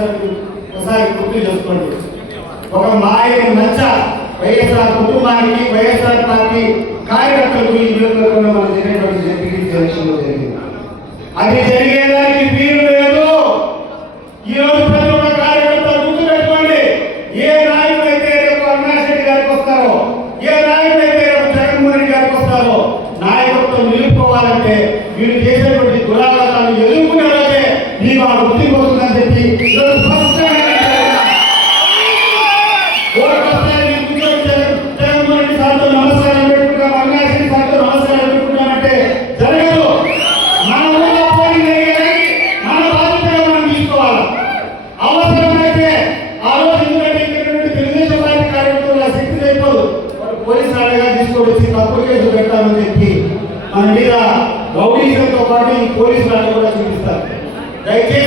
చేస్తున్నది ఒకసారి గుర్తు చేసుకోండి. ఒక మాయ మంచ వైఎస్ఆర్ కుటుంబానికి వైఎస్ఆర్ పార్టీ కార్యకర్తలకు ఈ నియోజకవర్గంలో జరిగినటువంటి జరిగింది. అది జరిగేదానికి వీరు తీసుకొచ్చి తప్పు కేసు పెట్టాలని చెప్పి మన మీద రౌడీజంతో పాటు ఈ పోలీసులు కూడా చూపిస్తారు. దయచేసి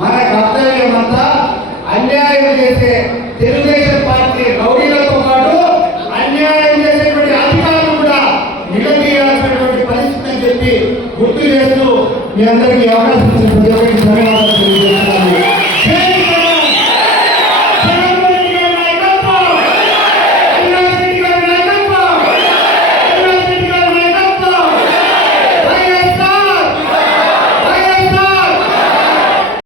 మన కర్తవ్యం అంతా అన్యాయం చేసే తెలుగుదేశం పార్టీ రౌడీలతో పాటు అన్యాయం చేసేటువంటి అధికారులు కూడా నిలదీయాల్సినటువంటి పరిస్థితి అని చెప్పి గుర్తు చేస్తూ మీ అందరికీ అవకాశం ధన్యవాదాలు.